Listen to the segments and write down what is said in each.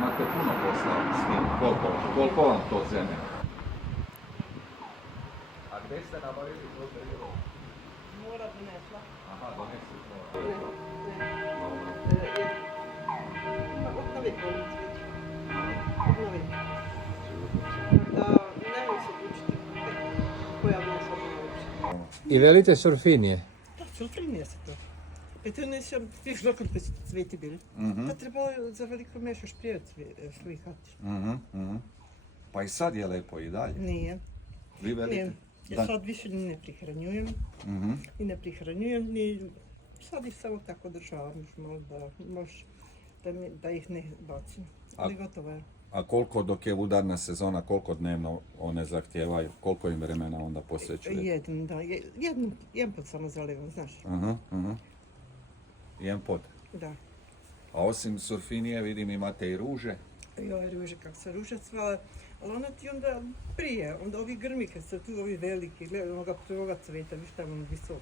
imate puno posla s tim. Koliko vam to zemlje? A gdje ste nabavili to drvo? Mora donesla. Aha, donesi to. Obnovi bolnicu već. Obnovi. Da ne mogu se odlučiti pojavila se uopće. I velite surfinije? Da, surfinije se to. To ne sam prišla kad bi cveti bili. To trebalo za veliko mešu šprije slikati. Pa i sad je lepo i dalje. Nije. Vi velite? Ja sad više ne prihranjujem. I ne prihranjujem ni... Sad ih samo tako državam, malo da ih ne bacim. Ali gotovo je. A koliko dok je udarna sezona, koliko dnevno one zahtijevaju? Koliko im vremena onda posvećuje? Jedan put samo zalivam, znaš. Jedan pot. Da. A osim surfinije vidim imate i ruže. Joj, ruže, kako se ruže cvala. Ali ona ti onda prije, onda ovi grmi kad su tu ovi veliki, gledaj onoga prvoga cveta, viš tamo visoko.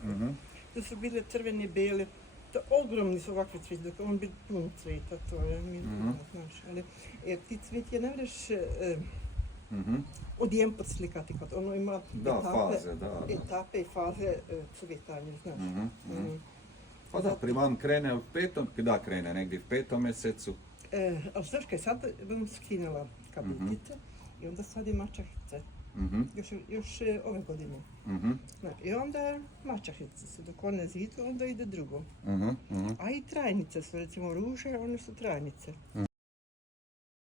To su bile crvene, bele, to ogromni su ovakvi cveti, dok on bi pun cveta, to je milijuna, znaš. Ali ti cveti ne vreš odjem podslikati, kad ono ima etape i faze cvetanja, znaš. Pa da, pri vam krene u petom, da krene negdje u 5. mjesecu. Ali znaš kaj, sad bom skinula kabutice i onda sad je mačahice. Još ove godine. I onda mačahice su, dok one zidu, onda ide drugo. A i trajnice su, recimo ruže, one su trajnice.